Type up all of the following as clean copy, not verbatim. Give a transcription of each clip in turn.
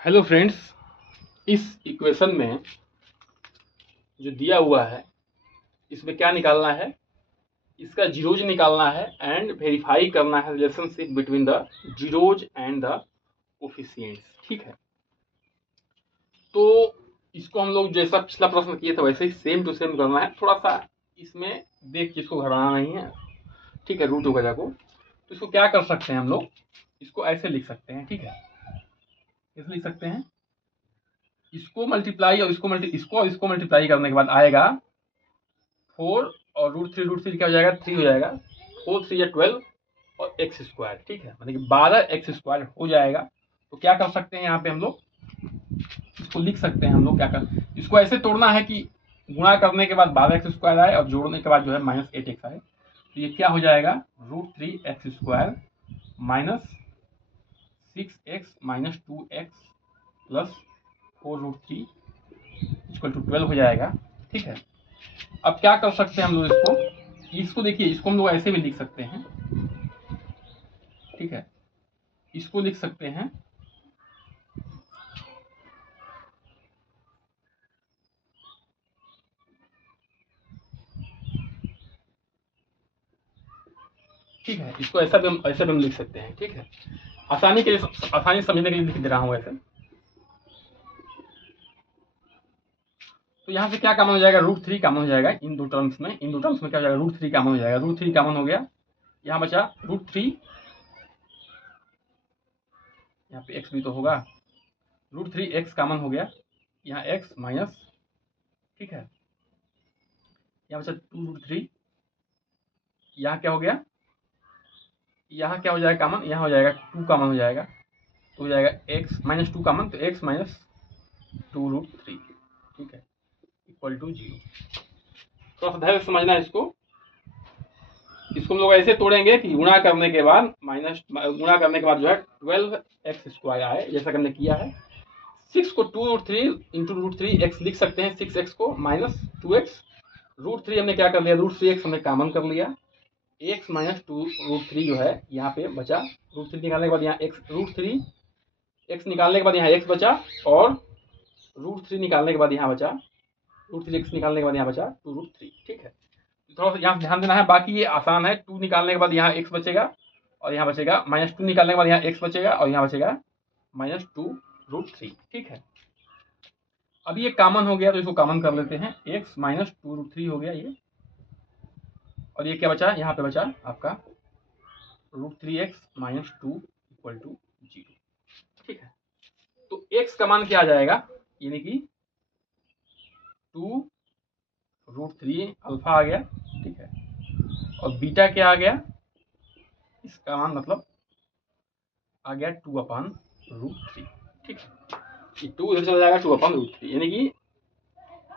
Hello friends, इस equation में जो दिया हुआ है इसमें क्या निकालना है, इसका जीरोज निकालना है एंड वेरीफाई करना है relationship between the zeros and the coefficients. ठीक है, तो इसको हम लोग जैसा पिछला प्रश्न किए थे वैसे ही सेम टू सेम करना है। थोड़ा सा इसमें देख के इसको घबराना नहीं है, ठीक है, रूट वगैरह को। तो इसको क्या कर सकते हैं हम लोग, इसको ऐसे लिख सकते हैं। ठीक है, कैसे लिख सकते हैं, इसको मल्टीप्लाई और इसको मल्टीप्लाई करने के बाद आएगा 4 और रूट थ्री क्या हो जाएगा, 3 हो जाएगा। 4 3 या 12 और एक्स स्क्वायर। ठीक है, मतलब कि 12x² हो जाएगा। तो क्या कर सकते हैं यहाँ पे हम लोग, इसको लिख सकते हैं हम लोग क्या कर, इसको ऐसे तोड़ना है कि गुणा करने के बाद 12x² आए और जोड़ने के बाद जो है -8x आए। तो ये क्या हो जाएगा, √3x² -6x - 2x प्लस 4√3 = 12 हो जाएगा। ठीक है, अब क्या कर सकते हैं हम लोग, इसको देखिए, इसको हम लोग ऐसे भी लिख सकते हैं। ठीक है, इसको लिख सकते हैं ठीक है, इसको ऐसा भी हम लिख सकते हैं। ठीक है, आसानी के लिए, आसानी समझने के लिए लिख दे रहा हूं ऐसे। तो यहाँ से क्या कॉमन हो जाएगा, √3 कॉमन हो जाएगा इन दो टर्म्स में। क्या हो जाएगा, √3 कॉमन हो जाएगा। √3 कॉमन हो गया, यहाँ बचा √3, यहाँ पे x भी तो होगा, √3x कॉमन हो गया, यहाँ x माइनस, ठीक है, यहाँ बचा 2√3, यहाँ क्या हो गया, यहाँ क्या हो जाएगा कॉमन, यहाँ हो जाएगा 2 कॉमन हो जाएगा, तो हो जाएगा x -2 कॉमन, तो x - 2√3। ठीक है, इक्वल टू 0। थोड़ा सा धैर्य से समझना है इसको हम लोग ऐसे तोड़ेंगे कि गुणा करने के बाद जो है 12x² आए, जैसा कि हमने किया है। 6 को 2√3 इंटू √3x लिख सकते हैं, 6x को -2x, √3 हमने क्या कर लिया, √3x हमने कॉमन कर लिया, x - 2√3 जो है यहाँ पे बचा। √3 निकालने के बाद यहाँ x निकालने के बाद यहाँ x बचा, और √3 निकालने के बाद यहाँ बचा, √3x निकालने के बाद यहाँ बचा 2√3। ठीक है, थोड़ा सा यहाँ ध्यान देना है, बाकी ये आसान है। 2 निकालने के बाद यहाँ x बचेगा, और यहाँ बचेगा -2 निकालने के बाद यहाँ x बचेगा, और यहाँ बचेगा -2√3। ठीक है, अब ये कॉमन हो गया तो इसको कॉमन कर लेते हैं, x - 2√3 हो गया ये, और ये क्या बचा, यहाँ पे बचा आपका √3x - 2 = 0। ठीक है, तो x का मान क्या आ जाएगा, यानी कि 2√3 अल्फा आ गया। ठीक है, और बीटा क्या आ गया, इसका मान मतलब आ गया 2/√3। ठीक है, ये 2 इधर चला जाएगा, 2/√3, यानी कि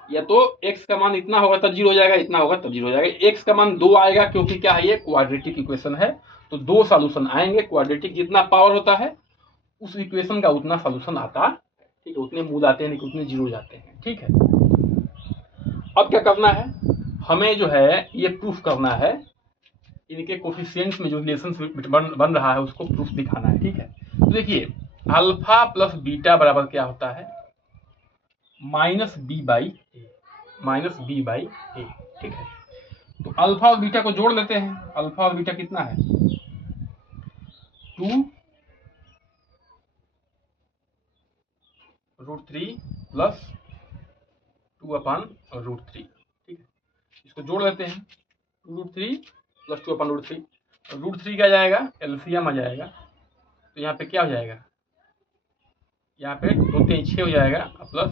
या तो x का मान इतना होगा तब 0 हो जाएगा, इतना होगा तब 0 हो जाएगा। x का मान 2 आएगा, क्योंकि क्या है, ये क्वाड्रेटिक इक्वेशन है, तो 2 सॉल्यूशन आएंगे। क्वाड्रेटिक जितना पावर होता है उस इक्वेशन का उतना सॉल्यूशन आता है। ठीक है, उतने मूल आते हैं, उतने जीरो जाते हैं। ठीक है, अब क्या करना है, हमें जो है ये प्रूफ करना है, इनके कोफिशिएंट्स में जो रिलेशन बन रहा है उसको प्रूफ दिखाना है। ठीक है, तो देखिए, अल्फा प्लस बीटा बराबर क्या होता है, -b/a। ठीक है, तो अल्फा और बीटा को जोड़ लेते हैं। अल्फा और बीटा कितना है, 2√3 प्लस 2/√3। ठीक है, इसको जोड़ लेते हैं, 2√3 प्लस 2/√3, √3 क्या जाएगा, एलसीएम आ जाएगा, तो यहाँ पे क्या हो जाएगा, यहाँ पे 2 3 6 हो जाएगा, प्लस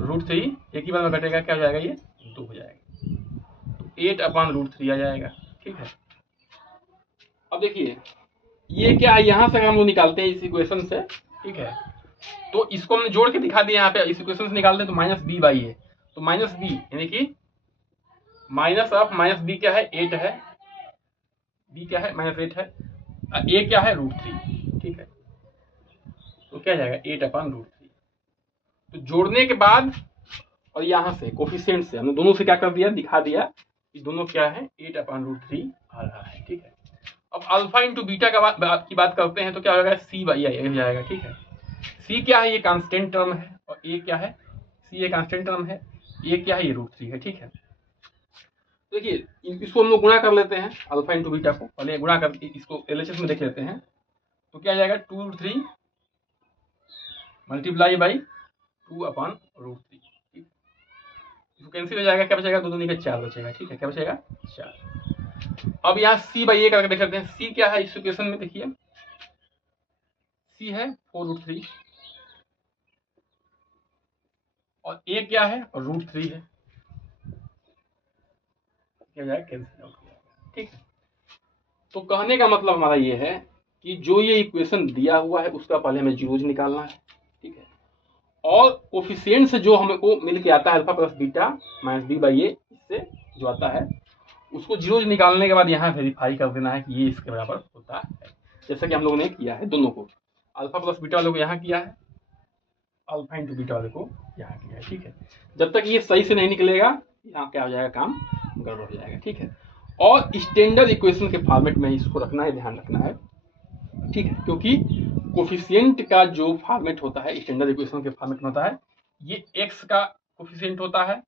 √3 एक ही बार में घटेगा, क्या हो जाएगा, ये 2 हो जाएगा, तो 8/√3 आ जाएगा। ठीक है, अब देखिए ये क्या है, यहाँ से हम लोग निकालते हैं इस इक्वेशन से। ठीक है, तो इसको हमने जोड़ के दिखा दिया, यहाँ पे इस इक्वेशन से निकालते हैं तो -b/a, तो -b यानी कि -b क्या है, 8 है, b क्या है, -8 है, a क्या है, √3। ठीक है, तो क्या जाएगा, 8/√3। तो जोड़ने के बाद और यहाँ से कोफिशिएंट से हमने दोनों से क्या कर दिया, दिखा दिया कि दोनों क्या है, 8/√3 आ रहा है। ठीक है, अब अल्फा इंटू बीटा की बात करते हैं तो क्या हो जाएगा, c/a हो जाएगा। ठीक है, सी क्या है, ये कांस्टेंट टर्म है, और ए क्या है, सी ये कांस्टेंट टर्म है, ये क्या है, ये √3 है। ठीक है, देखिए इसको हम लोग गुणा कर लेते हैं अल्फा इंटू बीटा को, पहले गुणा करके इसको एलएचएस में देख लेते हैं। तो क्या आ जाएगा 2√3 मल्टीप्लाई बाई 2/√3। इसको कैंसिल हो जाएगा, क्या बचेगा, 2 दूनी का 4 बचेगा। ठीक है, क्या बचेगा, 4। अब यहाँ सी बाई ए करके देख लेते हैं। सी क्या है इस इक्वेशन में, देखिए सी है 4√3 और ए क्या है, और √3 है। क्या जाएगा, कैंसिल आउट हो जाएगा। ठीक है, तो कहने का मतलब हमारा ये है कि जो ये इक्वेशन दिया हुआ है उसका पहले हमें जीरोज निकालना है। ठीक है, और कोफिशिएंट से जो हमको मिल के आता है alpha plus beta minus B by A, इससे जो आता है उसको जीरोज निकालने के बाद यहाँ वेरीफाई कर देना है कि ये इसके बराबर होता है, जैसा कि हम लोगों ने किया है दोनों को, अल्फा प्लस बीटा वाले को यहाँ किया है, अल्फा इंटू बीटा वाले को यहाँ किया है। ठीक है, जब तक ये सही से नहीं निकलेगा यहाँ क्या हो जाएगा, काम गड़बड़ हो जाएगा। ठीक है, और स्टैंडर्ड इक्वेशन के फॉर्मेट में इसको रखना है, ध्यान रखना है। ठीक है, क्योंकि कोफिशिएंट का जो फॉर्मेट होता है स्टैंडर्ड इक्वेशन के फॉर्मेट में होता है, ये एक्स का कोफिशिएंट होता है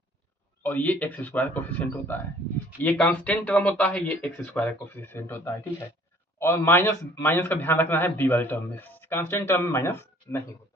और ये एक्स स्क्वायर कोफिशिएंट होता है, ये कांस्टेंट टर्म होता है, ये एक्स स्क्वायर कोफिशिएंट होता है। ठीक है, और माइनस माइनस का ध्यान रखना है बी वाले टर्म में, कांस्टेंट टर्म में माइनस नहीं होता।